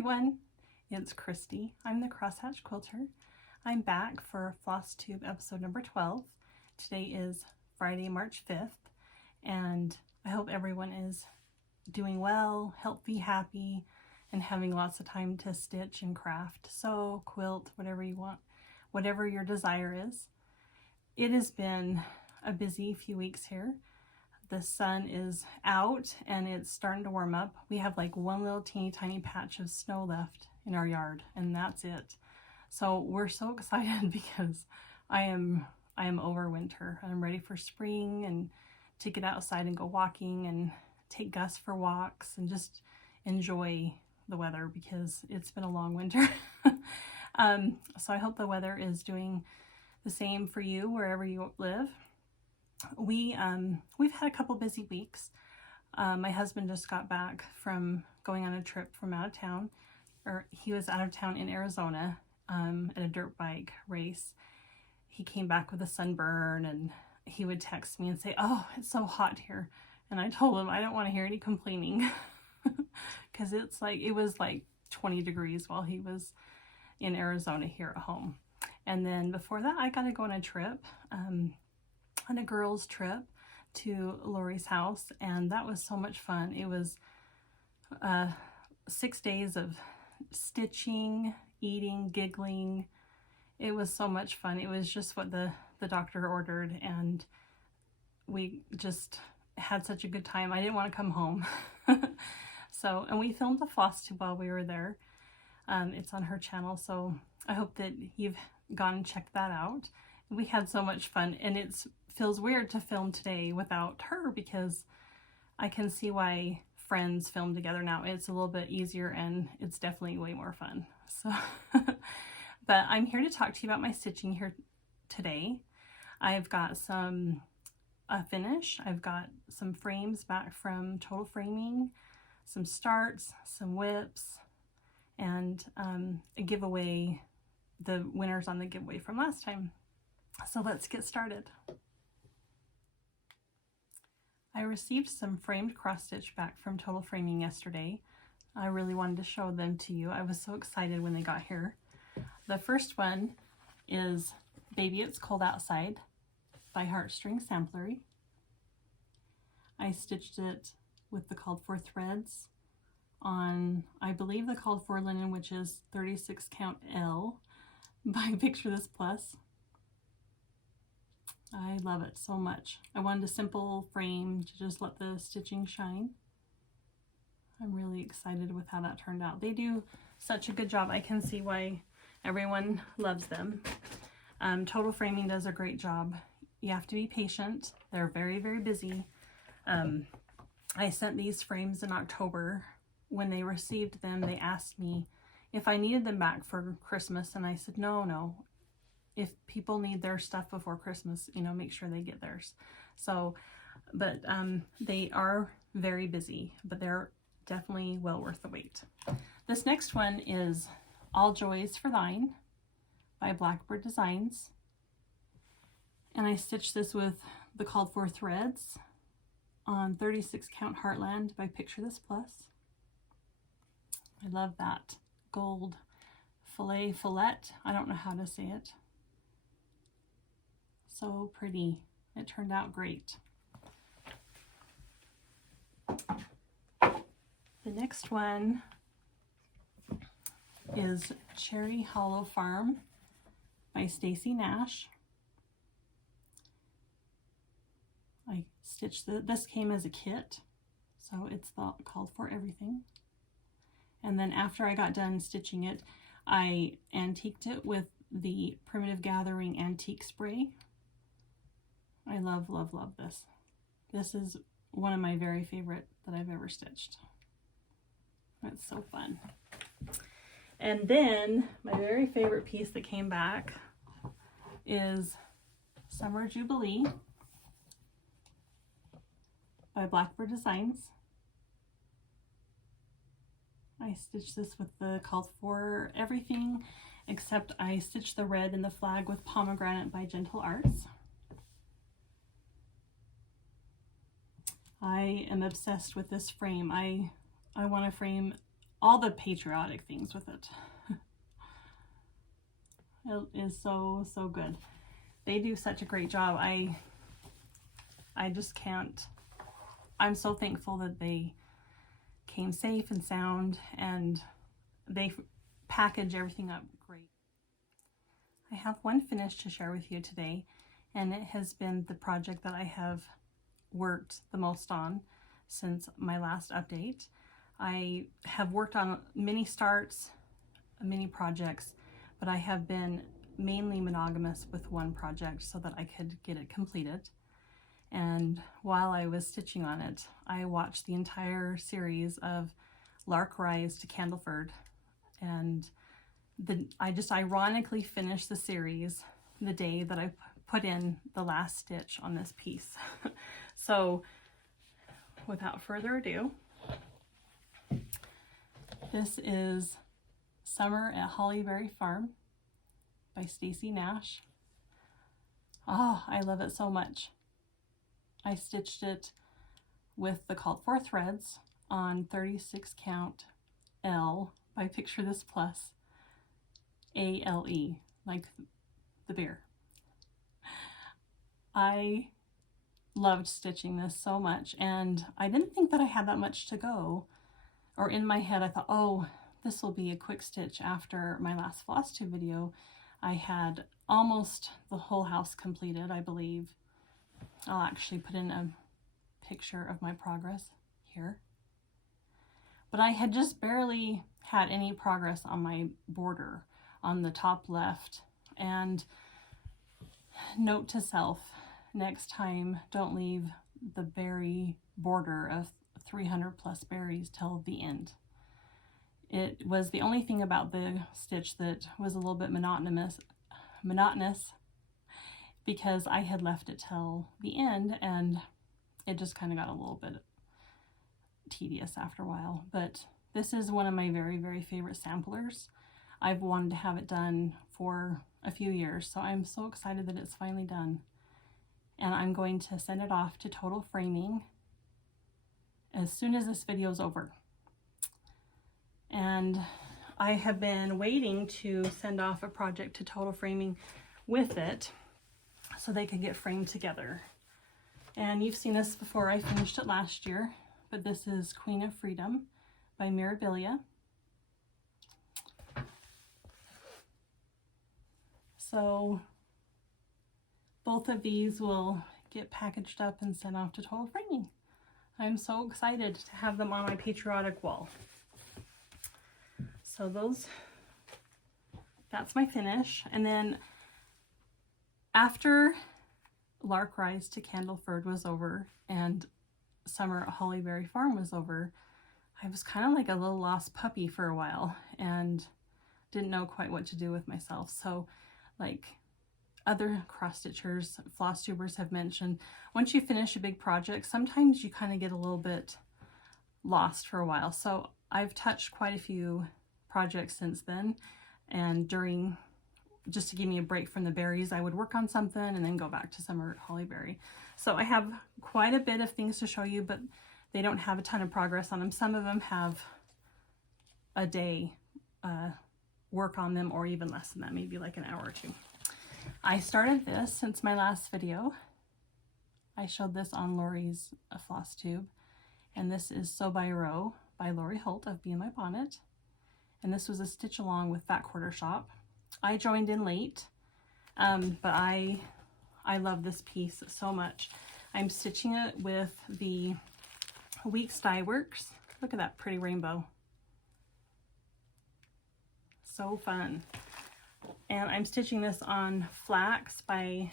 everyone, it's Christy. I'm the Crosshatch Quilter. I'm back for Flosstube episode number 12. Today is Friday, March 5th, and I hope everyone is doing well, healthy, happy, and having lots of time to stitch and craft, sew, quilt, whatever you want, whatever your desire is. It has been a busy few weeks here. The sun is out and it's starting to warm up. We have like one little teeny tiny patch of snow left in our yard, and that's it. So we're so excited because I am over winter. I'm ready for spring and to get outside and go walking and take Gus for walks and just enjoy the weather because it's been a long winter. So I hope the weather is doing the same for you wherever you live. We've had a couple busy weeks. My husband just got back from going on a trip from out of town, or he was out of town in Arizona at a dirt bike race. He came back with a sunburn, and he would text me and say, "Oh, it's so hot here." And I told him I don't want to hear any complaining because it was like 20 degrees while he was in Arizona here at home. And then before that, I got to go on a trip. On a girls trip to Lori's house, and that was so much fun. It was 6 days of stitching, eating, giggling. It was so much fun. It was just what the doctor ordered, and we just had such a good time. I didn't want to come home. And we filmed the Flosstube while we were there. It's on her channel, so I hope that you've gone and checked that out. We had so much fun, and it feels weird to film today without her because I can see why friends film together now. It's a little bit easier and it's definitely way more fun. So, but I'm here to talk to you about my stitching here today. I've got some finish. I've got some frames back from Total Framing, some starts, some whips, and a giveaway, the winners on the giveaway from last time. So let's get started. I received some framed cross stitch back from Total Framing yesterday. I really wanted to show them to you. I was so excited when they got here. The first one is Baby It's Cold Outside by Heartstring Samplery. I stitched it with the called for threads on, I believe, the called for linen, which is 36 count L by Picture This Plus. I love it so much. I wanted a simple frame to just let the stitching shine. I'm really excited with how that turned out. They do such a good job. I can see why everyone loves them. Total Framing does a great job. You have to be patient. They're very, very busy. I sent these frames in October. When they received them, they asked me if I needed them back for Christmas, and I said, no. If people need their stuff before Christmas, make sure they get theirs. So, but they are very busy, but they're definitely well worth the wait. This next one is All Joys for Thine by Blackbird Designs. And I stitched this with the called for threads on 36 count Heartland by Picture This Plus. I love that gold fillet. I don't know how to say it. So pretty. It turned out great. The next one is Cherry Hollow Farm by Stacy Nash. I stitched this came as a kit, so it's called for everything. And then after I got done stitching it, I antiqued it with the Primitive Gathering antique spray. I love this. This is one of my very favorite that I've ever stitched. It's so fun. And then my very favorite piece that came back is Summer Jubilee by Blackbird Designs. I stitched this with the called for everything, except I stitched the red in the flag with Pomegranate by Gentle Arts. I am obsessed with this frame. I want a frame all the patriotic things with it. It is so, so good. They do such a great job. I just can't. I'm so thankful that they came safe and sound, and they package everything up great. I have one finish to share with you today, and it has been the project that I have worked the most on since my last update. I have worked on many starts, many projects, but I have been mainly monogamous with one project so that I could get it completed. And while I was stitching on it, I watched the entire series of Lark Rise to Candleford, and I just ironically finished the series the day that I put in the last stitch on this piece. So without further ado, this is Summer at Hollyberry Farm by Stacy Nash. Oh, I love it so much. I stitched it with the called for threads on 36 count L by Picture This Plus, ALE, like the beer. I loved stitching this so much, and I didn't think that I had that much to go, or in my head I thought, oh, this will be a quick stitch. After my last Flosstube video, I had almost the whole house completed, I believe. I'll actually put in a picture of my progress here. But I had just barely had any progress on my border on the top left. And note to self, next time, don't leave the berry border of 300 plus berries till the end. It was the only thing about the stitch that was a little bit monotonous because I had left it till the end, and it just kind of got a little bit tedious after a while. But this is one of my very, very favorite samplers. I've wanted to have it done for a few years, so I'm so excited that it's finally done. And I'm going to send it off to Total Framing as soon as this video is over. And I have been waiting to send off a project to Total Framing with it so they could get framed together. And you've seen this before. I finished it last year, but this is Queen of Freedom by Mirabilia. So both of these will get packaged up and sent off to Total Framing. I'm so excited to have them on my patriotic wall. So that's my finish. And then after Lark Rise to Candleford was over and Summer at Hollyberry Farm was over, I was kind of like a little lost puppy for a while and didn't know quite what to do with myself. So like other cross stitchers, floss tubers have mentioned, once you finish a big project, sometimes you kind of get a little bit lost for a while. So I've touched quite a few projects since then, and during, just to give me a break from the berries, I would work on something and then go back to Summer at Hollyberry. So I have quite a bit of things to show you, but they don't have a ton of progress on them. Some of them have a day work on them, or even less than that, maybe like an hour or two. I started this since my last video. I showed this on Lori's Flosstube, and this is Sew by Row by Lori Holt of Be in My Bonnet. And this was a stitch along with Fat Quarter Shop. I joined in late, but I love this piece so much. I'm stitching it with the Weeks Dye Works. Look at that pretty rainbow. So fun. And I'm stitching this on Flax by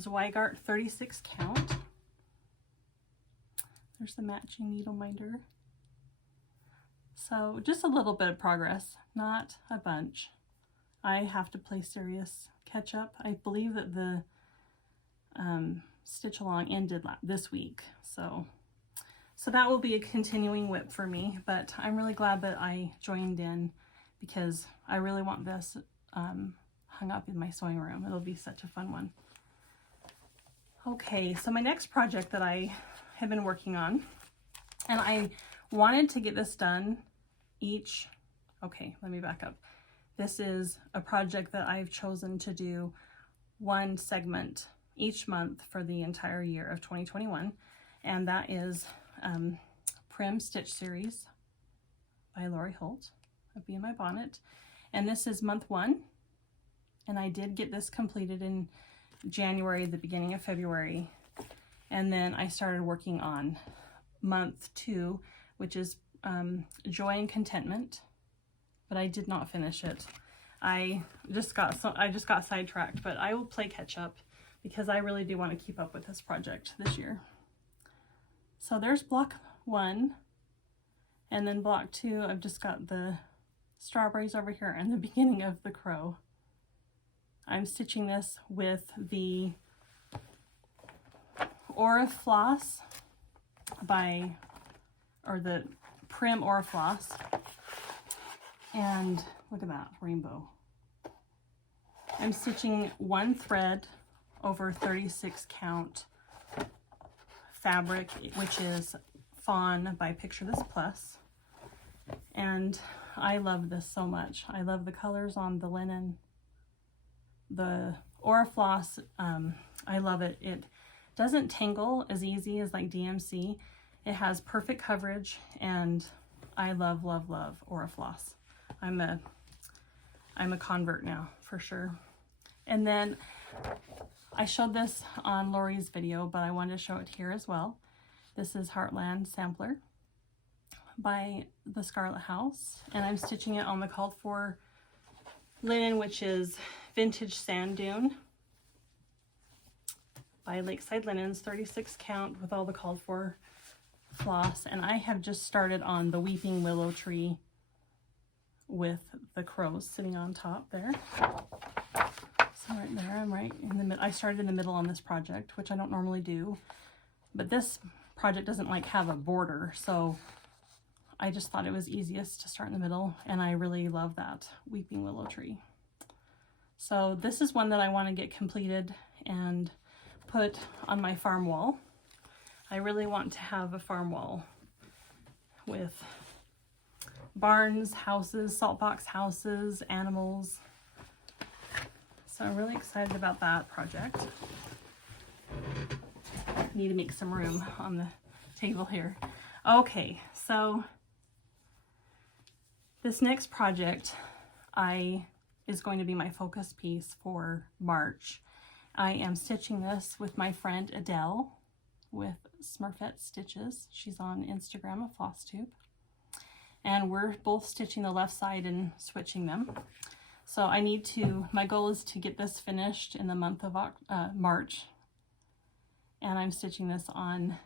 Zweigart 36 count. There's the matching needle minder. So just a little bit of progress, not a bunch. I have to play serious catch up. I believe that the stitch along ended this week. So that will be a continuing whip for me, but I'm really glad that I joined in because I really want this hung up in my sewing room. It'll be such a fun one. Okay, so my next project that I have been working on, and I wanted to get this done okay, let me back up. This is a project that I've chosen to do one segment each month for the entire year of 2021, and that is Prim Stitch Series by Lori Holt of Be in My Bonnet. And this is month 1, and I did get this completed in January, the beginning of February, and then I started working on month 2, which is Joy and Contentment, but I did not finish it. I just got sidetracked, but I will play catch up because I really do want to keep up with this project this year. So there's block 1, and then block 2, I've just got the strawberries over here and the beginning of the crow. I'm stitching this with the Aura Floss the Prim Aura Floss. And look at that rainbow. I'm stitching 1 thread over 36 count fabric, which is Fawn by Picture This Plus. And I love this so much. I love the colors on the linen. The Aura Floss, I love it. It doesn't tangle as easy as like DMC. It has perfect coverage, and I love, love, love Aura Floss. I'm a convert now for sure. And then I showed this on Lori's video, but I wanted to show it here as well. This is Heartland Sampler by the Scarlet House, and I'm stitching it on the called for linen, which is Vintage Sand Dune by Lakeside Linens, 36 count with all the called for floss. And I have just started on the Weeping Willow Tree with the crows sitting on top there. So right there, I'm right in the middle. I started in the middle on this project, which I don't normally do, but this project doesn't like have a border, so I just thought it was easiest to start in the middle, and I really love that Weeping Willow Tree. So this is one that I want to get completed and put on my farm wall. I really want to have a farm wall with barns, houses, salt box houses, animals. So I'm really excited about that project. Need to make some room on the table here. Okay, so this next project is going to be my focus piece for March. I am stitching this with my friend Adele with Smurfette Stitches. She's on Instagram at Flosstube. And we're both stitching the left side and switching them. So my goal is to get this finished in the month of March. And I'm stitching this on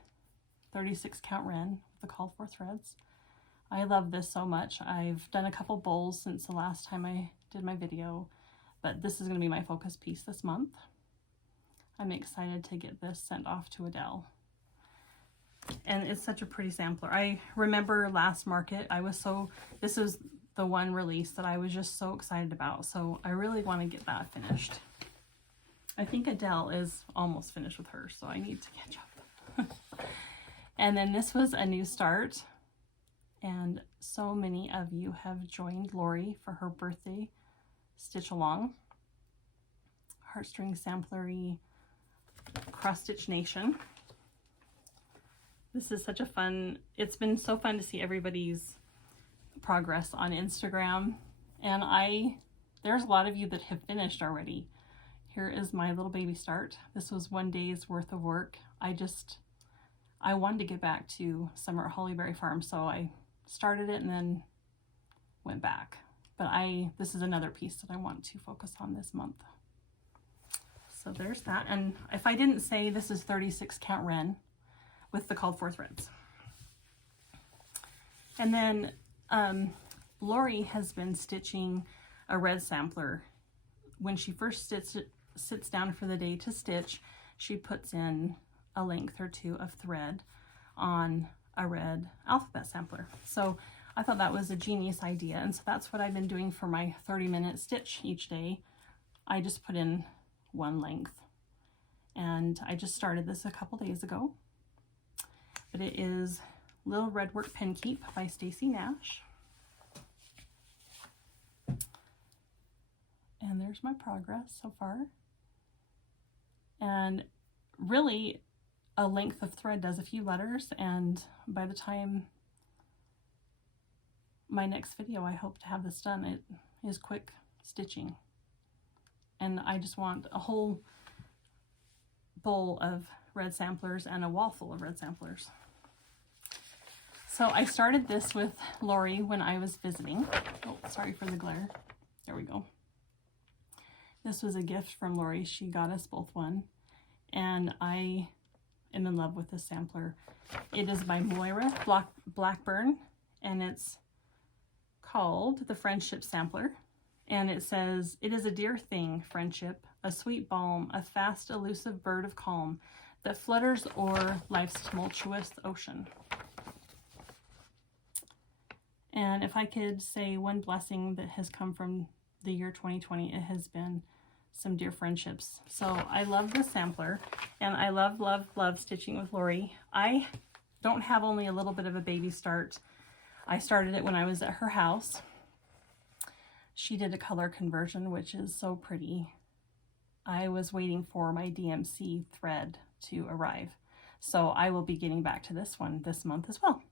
36 count Ren with the called for threads. I love this so much. I've done a couple bowls since the last time I did my video, but this is going to be my focus piece this month. I'm excited to get this sent off to Adele. And it's such a pretty sampler. I remember last market, this was the one release that I was just so excited about. So I really want to get that finished. I think Adele is almost finished with her, so I need to catch up. And then this was a new start. And so many of you have joined Lori for her birthday stitch along. Heartstring Samplery Cross Stitch Nation. This is such a fun, it's been so fun to see everybody's progress on Instagram. And there's a lot of you that have finished already. Here is my little baby start. This was 1 day's worth of work. I wanted to get back to summer at Hollyberry Farm, so I started it and then went back. But this is another piece that I want to focus on this month. So there's that. And if I didn't say, this is 36 count Ren with the called for threads. And then Lori has been stitching a red sampler. When she first sits down for the day to stitch, she puts in a length or two of thread on a red alphabet sampler. So I thought that was a genius idea, and so that's what I've been doing for my 30-minute stitch each day. I just put in one length, and I just started this a couple days ago. But it is Little Red Work Pen Keep by Stacy Nash. And there's my progress so far. And really, a length of thread does a few letters, and by the time my next video, I hope to have this done. It is quick stitching. And I just want a whole bowl of red samplers and a wall full of red samplers. So I started this with Lori when I was visiting. Oh, sorry for the glare. There we go. This was a gift from Lori. She got us both one. And I am in love with this sampler. It is by Moira Blackburn, and it's called the Friendship Sampler. And it says, "It is a dear thing, friendship, a sweet balm, a fast, elusive bird of calm that flutters o'er life's tumultuous ocean." And if I could say one blessing that has come from the year 2020, it has been some dear friendships. So I love this sampler, and I love, love, love stitching with Lori. I don't have only a little bit of a baby start. I started it when I was at her house. She did a color conversion, which is so pretty. I was waiting for my DMC thread to arrive. So I will be getting back to this one this month as well.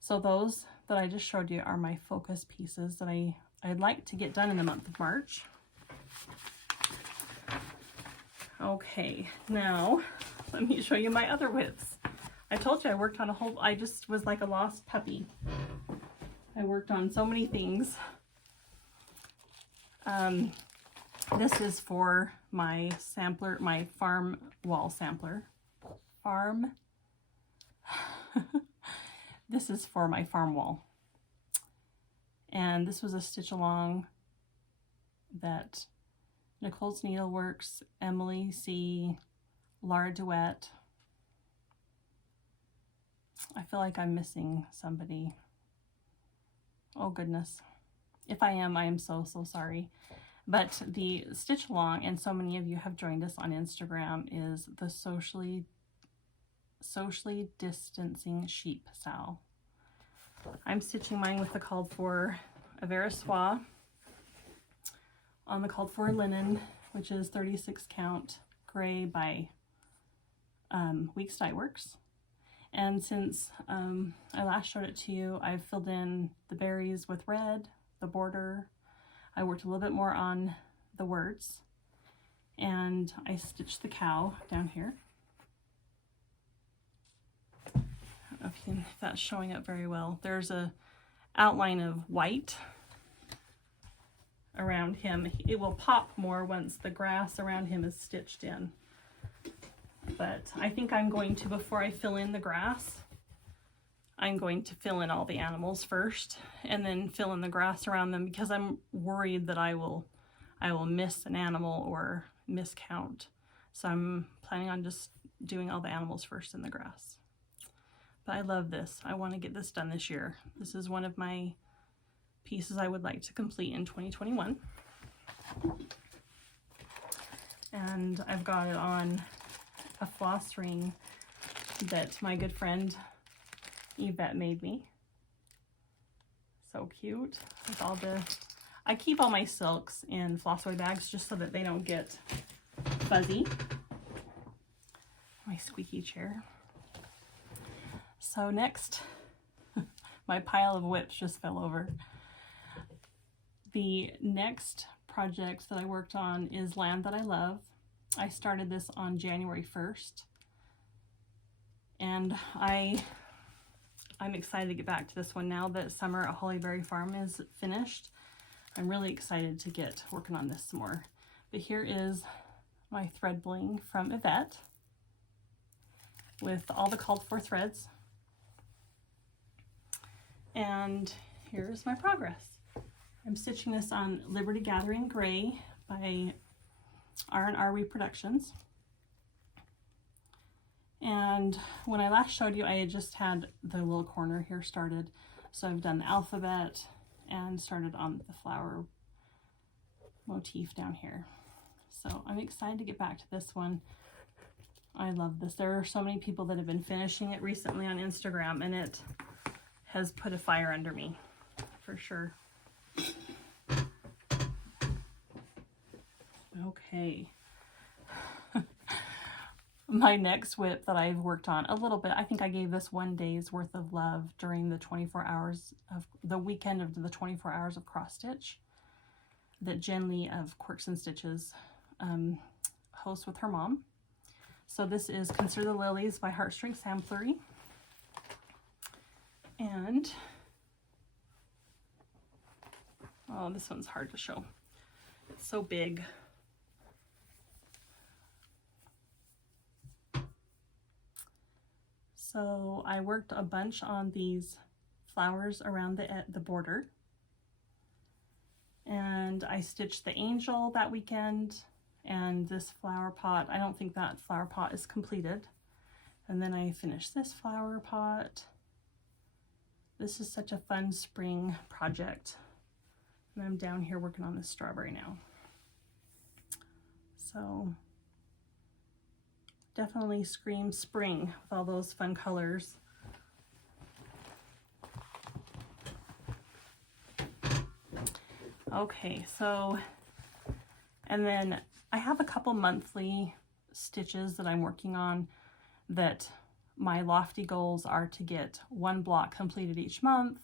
So those that I just showed you are my focus pieces that I'd like to get done in the month of March. Okay, now let me show you my other widths. I told you I worked on I just was like a lost puppy. I worked on so many things. This is for my sampler, my farm wall sampler. This is for my farm wall. And this was a stitch along that Nicole's Needleworks, Emily C., Laura Duet. I feel like I'm missing somebody. Oh goodness. If I am so sorry. But the stitch along, and so many of you have joined us on Instagram, is the socially distancing sheep sow. I'm stitching mine with the called for Avera Soie on the called for linen, which is 36 count gray by Weeks Dye Works. And since I last showed it to you, I've filled in the berries with red, the border. I worked a little bit more on the words, and I stitched the cow down here. I don't know if that's showing up very well. There's a outline of white around him. It will pop more once the grass around him is stitched in. But I think I'm going to, before I fill in the grass, I'm going to fill in all the animals first and then fill in the grass around them, because I'm worried that I will miss an animal or miscount. So I'm planning on just doing all the animals first in the grass. But I love this. I want to get this done this year. This is one of my pieces I would like to complete in 2021. And I've got it on a floss ring that my good friend Yvette made me. So cute. With all I keep all my silks in Flosstube bags just so that they don't get fuzzy. My squeaky chair. So next, my pile of whips just fell over. The next project that I worked on is Land That I Love. I started this on January 1st. And I'm excited to get back to this one now that summer at Hollyberry Farm is finished. I'm really excited to get working on this some more. But here is my thread bling from Yvette with all the called for threads. And here's my progress. I'm stitching this on Liberty Gathering Gray by R&R Reproductions. And when I last showed you, I had just had the little corner here started. So I've done the alphabet and started on the flower motif down here. So I'm excited to get back to this one. I love this. There are so many people that have been finishing it recently on Instagram, and it has put a fire under me, for sure. Okay. My next whip that I've worked on a little bit, I think I gave this 1 day's worth of love during the 24 hours of the weekend of the 24 hours of cross stitch that Jen Lee of Quirks and Stitches hosts with her mom. So this is Consider the Lilies by Heartstring Samplery. And, oh, this one's hard to show. It's so big. So I worked a bunch on these flowers around the border. And I stitched the angel that weekend and this flower pot. I don't think that flower pot is completed. And then I finished this flower pot. This is such a fun spring project. And I'm down here working on this strawberry now. So definitely screams spring with all those fun colors. Okay, so, and then I have a couple monthly stitches that I'm working on that my lofty goals are to get 1 block completed each month.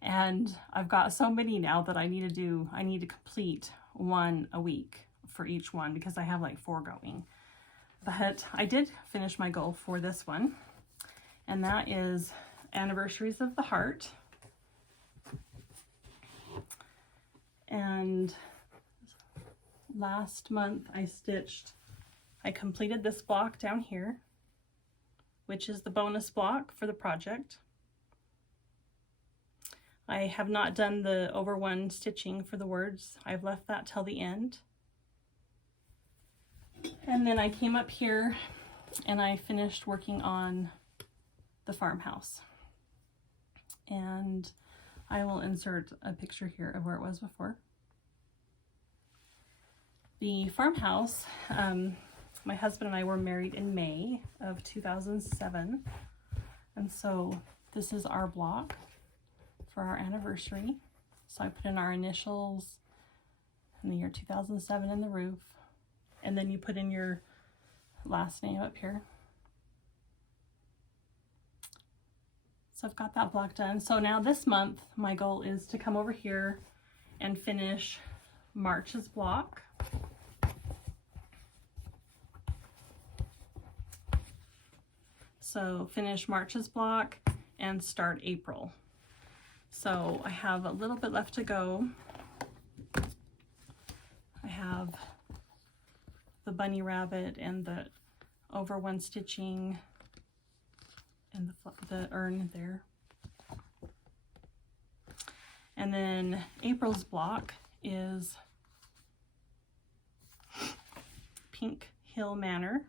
And I've got so many now that I need to complete 1 a week for each one because I have like 4 going. But I did finish my goal for this one, and that is Anniversaries of the Heart. And last month I completed this block down here, which is the bonus block for the project. I have not done the over 1 stitching for the words. I've left that till the end. And then I came up here and I finished working on the farmhouse. And I will insert a picture here of where it was before. The farmhouse, my husband and I were married in May of 2007. And so this is our block for our anniversary. So I put in our initials in the year 2007 in the roof. And then you put in your last name up here. So I've got that block done. So now this month, my goal is to come over here and finish March's block. So finish March's block and start April. So I have a little bit left to go. I have the bunny rabbit and the over 1 stitching and the urn there. And then April's block is Pink Hill Manor.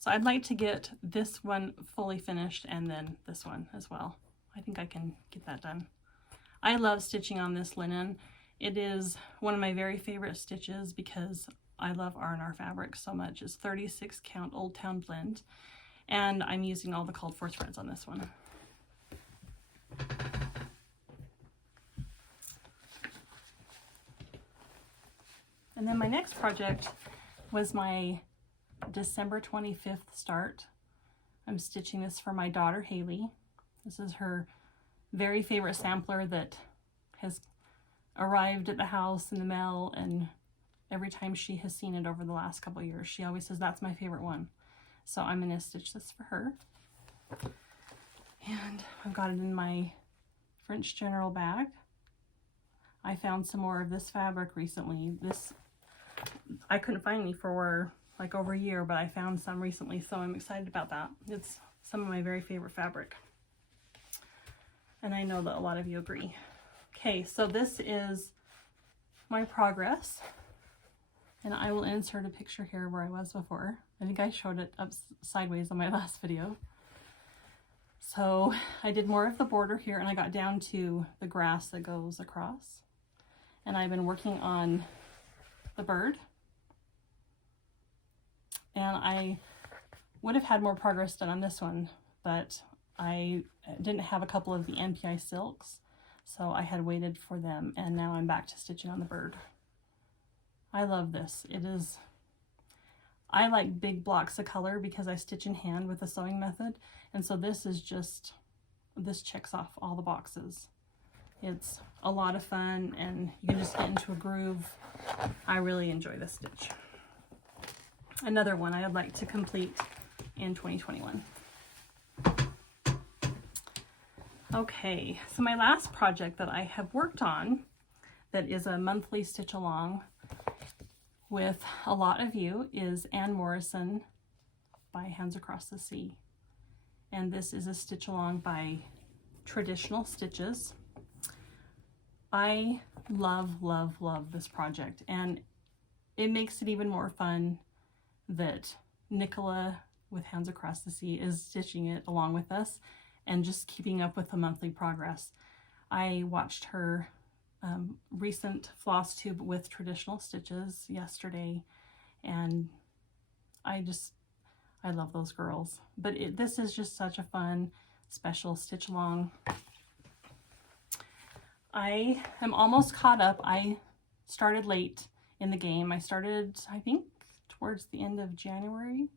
So I'd like to get this one fully finished and then this one as well. I think I can get that done. I love stitching on this linen. It is one of my very favorite stitches because I love R&R fabric so much. It's 36 count Old Town blend, and I'm using all the called for threads on this one. And then my next project was my December 25th start. I'm stitching this for my daughter Haley. This is her very favorite sampler that has arrived at the house in the mail, and every time she has seen it over the last couple of years, she always says, that's my favorite one. So I'm going to stitch this for her. And I've got it in my French General bag. I found some more of this fabric recently. This, I couldn't find any for like over a year, but I found some recently, so I'm excited about that. It's some of my very favorite fabric. And I know that a lot of you agree. Okay, so this is my progress, and I will insert a picture here where I was before. I think I showed it up sideways on my last video. So I did more of the border here, and I got down to the grass that goes across. And I've been working on the bird. And I would have had more progress done on this one, but I didn't have a couple of the NPI silks. So I had waited for them, and now I'm back to stitching on the bird. I love this. It is, I like big blocks of color because I stitch in hand with the sewing method. And so this is just, this checks off all the boxes. It's a lot of fun and you can just get into a groove. I really enjoy this stitch. Another one I'd like to complete in 2021. Okay, so my last project that I have worked on that is a monthly stitch along with a lot of you is Anne Morrison by Hands Across the Sea. And this is a stitch along by Traditional Stitches. I love, love, love this project, and it makes it even more fun that Nicola with Hands Across the Sea is stitching it along with us and just keeping up with the monthly progress. I watched her recent Flosstube with Traditional Stitches yesterday, and I love those girls. But this is just such a fun, special stitch along. I am almost caught up. I started late in the game. I started, I think, towards the end of January,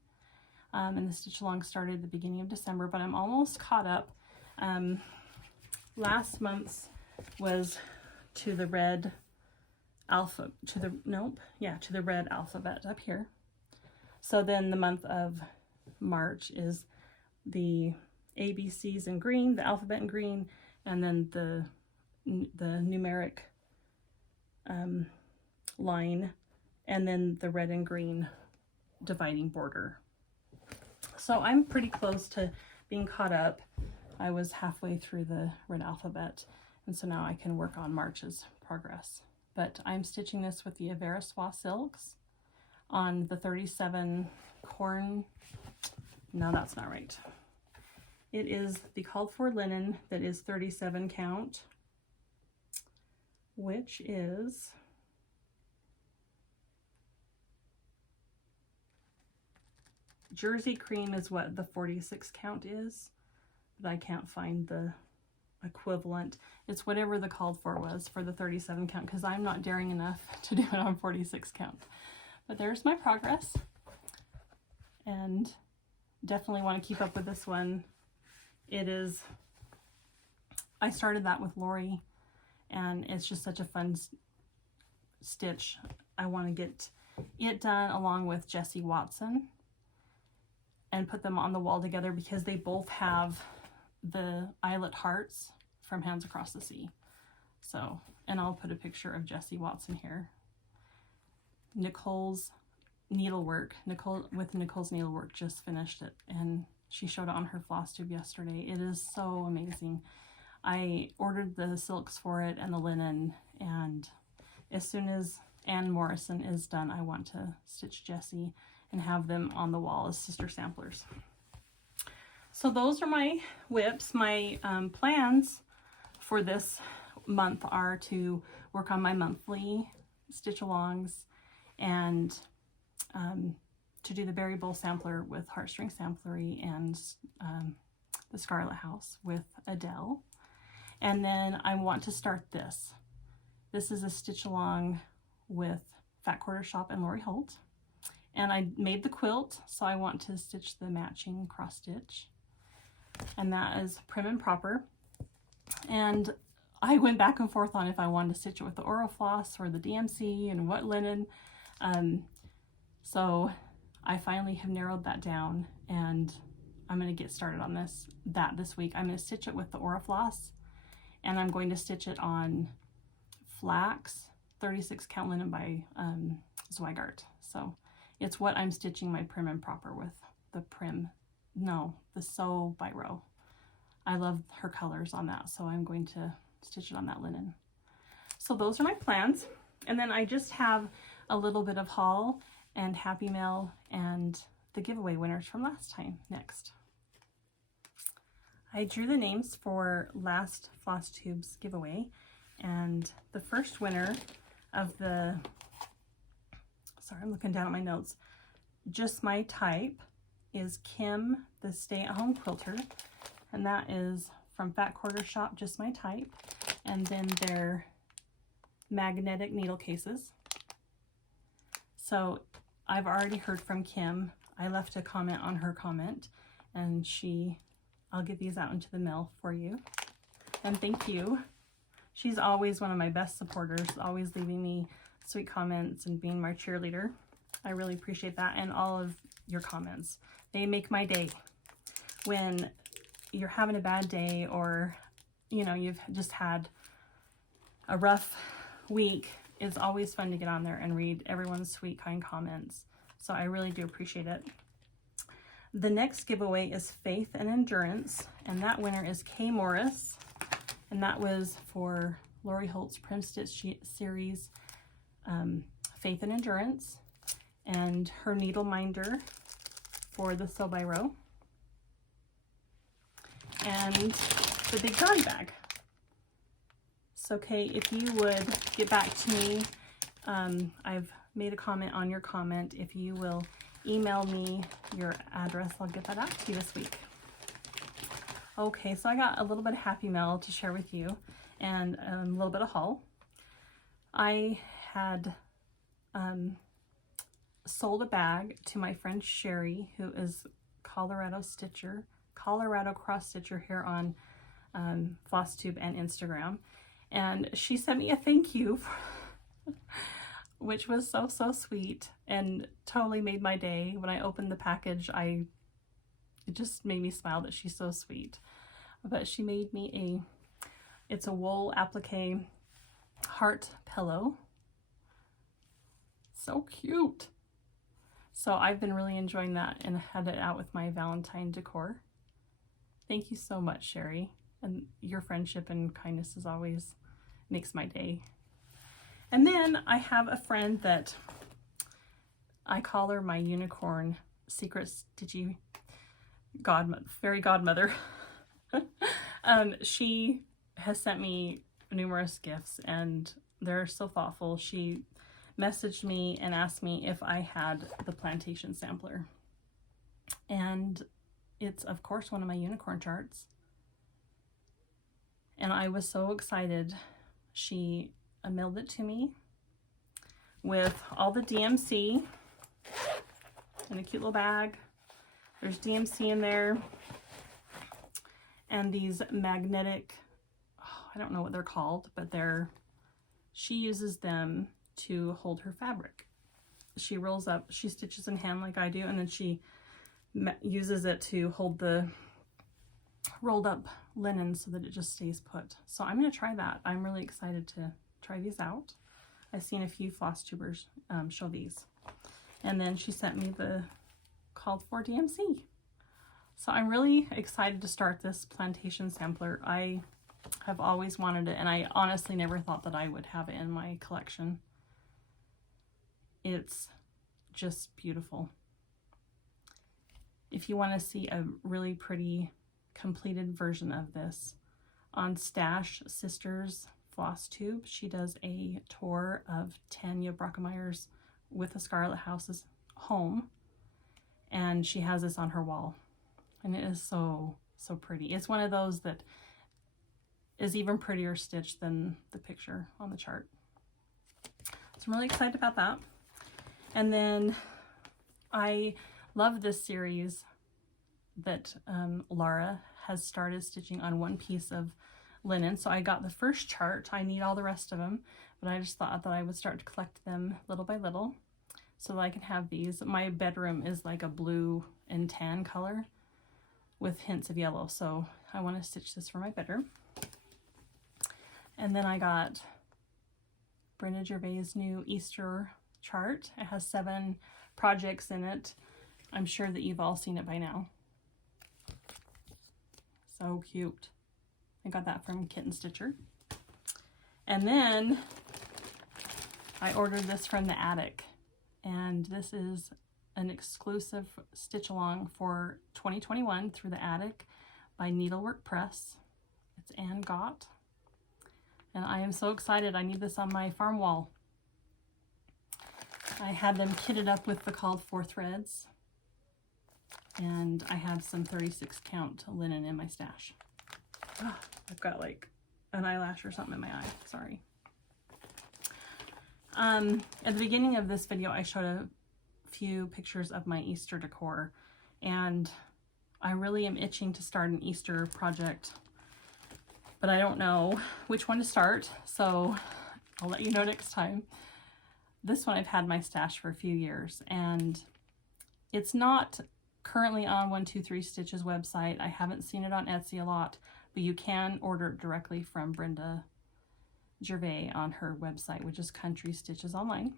and the stitch along started at the beginning of December, but I'm almost caught up. Last month's was to the red alpha, to the red alphabet up here. So then the month of March is the ABCs in green, the alphabet in green, and then the numeric line, and then the red and green dividing border. So I'm pretty close to being caught up. I was halfway through the red alphabet, and so now I can work on March's progress. But I'm stitching this with the Avera Soie silks on the 37 corn. No, that's not right. It is the called for linen that is 37 count, which is Jersey cream is what the 46 count is, but I can't find the equivalent. It's whatever the called for was for the 37 count, because I'm not daring enough to do it on 46 count. But there's my progress, and definitely want to keep up with this one. It is, I started that with Lori, and it's just such a fun stitch. I want to get it done along with Jessie Watson and put them on the wall together because they both have the eyelet hearts from Hands Across the Sea. So, and I'll put a picture of Jessie Watson here. Nicole's needlework, Nicole's needlework just finished it, and she showed it on her Flosstube yesterday. It is so amazing. I ordered the silks for it and the linen, and as soon as Anne Morrison is done, I want to stitch Jessie and have them on the wall as sister samplers. So those are my whips. My plans for this month are to work on my monthly stitch alongs and to do the Berry Bowl sampler with Heartstring Samplery and the Scarlet House with Adele. And then I want to start this. This is a stitch along with Fat Quarter Shop and Lori Holt. And I made the quilt, so I want to stitch the matching cross stitch. And that is prim and proper. And I went back and forth on if I wanted to stitch it with the Orifloss or the DMC and what linen. So I finally have narrowed that down, and I'm going to get started on this week. I'm going to stitch it with the Orifloss, and I'm going to stitch it on flax 36 count linen by Zweigart. So it's what I'm stitching my prim and proper with. The Sew by Row. I love her colors on that, so I'm going to stitch it on that linen. So those are my plans. And then I just have a little bit of haul and happy mail and the giveaway winners from last time next. I drew the names for last Flosstube's giveaway, and the first winner of the, sorry, I'm looking down at my notes, Just My Type is Kim, the Stay-at-Home Quilter, and that is from Fat Quarter Shop, Just My Type, and then their magnetic needle cases. So I've already heard from Kim. I left a comment on her comment, and I'll get these out into the mail for you. And thank you. She's always one of my best supporters, always leaving me sweet comments and being my cheerleader. I really appreciate that, and all of your comments. They make my day. When you're having a bad day, or you know, you've just had a rough week, it's always fun to get on there and read everyone's sweet, kind comments. So I really do appreciate it. The next giveaway is Faith and Endurance, and that winner is Kay Morris, and that was for Lori Holt's Prim Stitch series, Faith and Endurance, and her needle minder for the Sew by Row, and the big brownie bag. So Kay, if you would get back to me, I've made a comment on your comment. If you will email me your address, I'll get that out to you this week. Okay, so I got a little bit of happy mail to share with you, and a little bit of haul. I had sold a bag to my friend Sherry, who is Colorado cross stitcher here on Flosstube and Instagram, and she sent me a thank you, which was so sweet and totally made my day. When I opened the package, it just made me smile that she's so sweet. But she made me it's a wool applique heart pillow. So cute. So I've been really enjoying that and had it out with my Valentine decor. Thank you so much, Sherry. And your friendship and kindness as always makes my day. And then I have a friend that I call her my unicorn secret stitchy fairy godmother. She has sent me numerous gifts, and they're so thoughtful. She messaged me and asked me if I had the plantation sampler, and it's of course one of my unicorn charts, and I was so excited. She mailed it to me with all the DMC in a cute little bag. There's DMC in there, and these magnetic, I don't know what they're called, but she uses them to hold her fabric. She rolls up, she stitches in hand like I do, and then she uses it to hold the rolled up linen so that it just stays put. So I'm going to try that. I'm really excited to try these out. I've seen a few floss tubers show these. And then she sent me the called for DMC. So I'm really excited to start this plantation sampler. I have always wanted it, and I honestly never thought that I would have it in my collection. It's just beautiful. If you want to see a really pretty completed version of this, on Stash Sisters Flosstube, she does a tour of Tanya Brockemeyer's With a Scarlet House's home, and she has this on her wall, and it is so pretty. It's one of those that is even prettier stitched than the picture on the chart. So I'm really excited about that. And then I love this series that Laura has started stitching on one piece of linen. So I got the first chart. I need all the rest of them, but I just thought that I would start to collect them little by little so that I can have these. My bedroom is like a blue and tan color with hints of yellow, so I want to stitch this for my bedroom. And then I got Brenda Gervais' new Easter chart. It has 7 projects in it. I'm sure that you've all seen it by now. So cute. I got that from Kitten Stitcher. And then I ordered this from the attic, and this is an exclusive stitch along for 2021 through the attic by Needlework Press. It's Anne Gott, and I am so excited. I need this on my farm wall. I had them kitted up with the called for threads, and I have some 36 count linen in my stash. I've got like an eyelash or something in my eye, sorry. At the beginning of this video, I showed a few pictures of my Easter decor, and I really am itching to start an Easter project, but I don't know which one to start, so I'll let you know next time. This one I've had my stash for a few years, and it's not currently on 123 Stitches website. I haven't seen it on Etsy a lot, but you can order it directly from Brenda Gervais on her website, which is Country Stitches Online.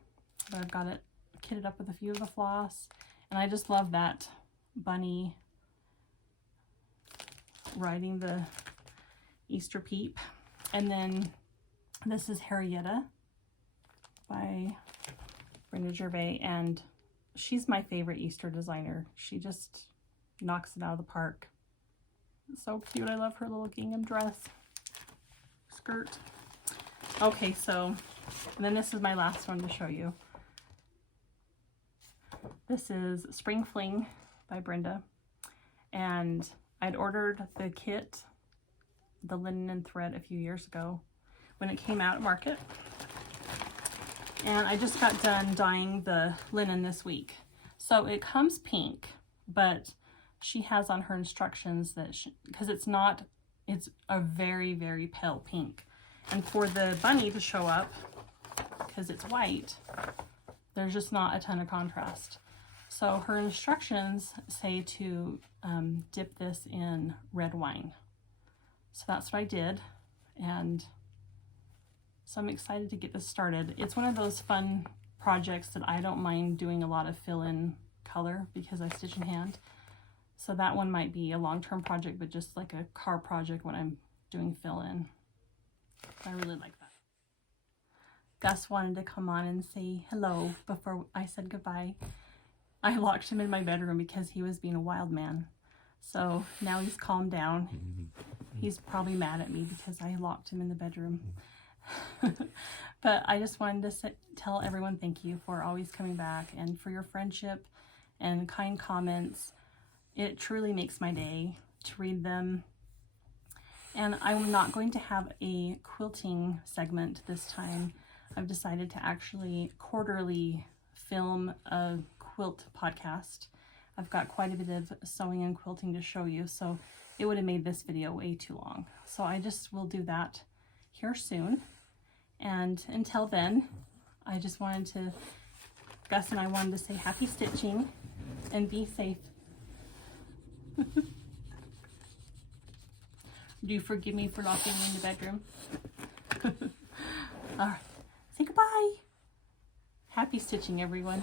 But I've got it kitted up with a few of the floss, and I just love that bunny riding the Easter peep. And then this is Harrietta by Brenda Gervais, and she's my favorite Easter designer. She just knocks it out of the park. It's so cute. I love her little gingham dress skirt. Okay, so, and then this is my last one to show you. This is Spring Fling by Brenda, and I'd ordered the kit, the linen and thread, a few years ago when it came out at market, and I just got done dyeing the linen this week. So it comes pink, but she has on her instructions that because it's a very, very pale pink, and for the bunny to show up, because it's white, there's just not a ton of contrast. So her instructions say to dip this in red wine. So that's what I did, and so I'm excited to get this started. It's one of those fun projects that I don't mind doing a lot of fill-in color because I stitch in hand. So that one might be a long-term project, but just like a car project when I'm doing fill-in. I really like that. Gus wanted to come on and say hello before I said goodbye. I locked him in my bedroom because he was being a wild man. So now he's calmed down. He's probably mad at me because I locked him in the bedroom. But I just wanted to tell everyone thank you for always coming back and for your friendship and kind comments. It truly makes my day to read them. And I'm not going to have a quilting segment this time. I've decided to actually quarterly film a quilt podcast. I've got quite a bit of sewing and quilting to show you, so it would have made this video way too long. So I just will do that here soon. And until then, I just wanted to, Gus and I wanted to say happy stitching and be safe. Do you forgive me for locking you in the bedroom? All right, say goodbye. Happy stitching, everyone.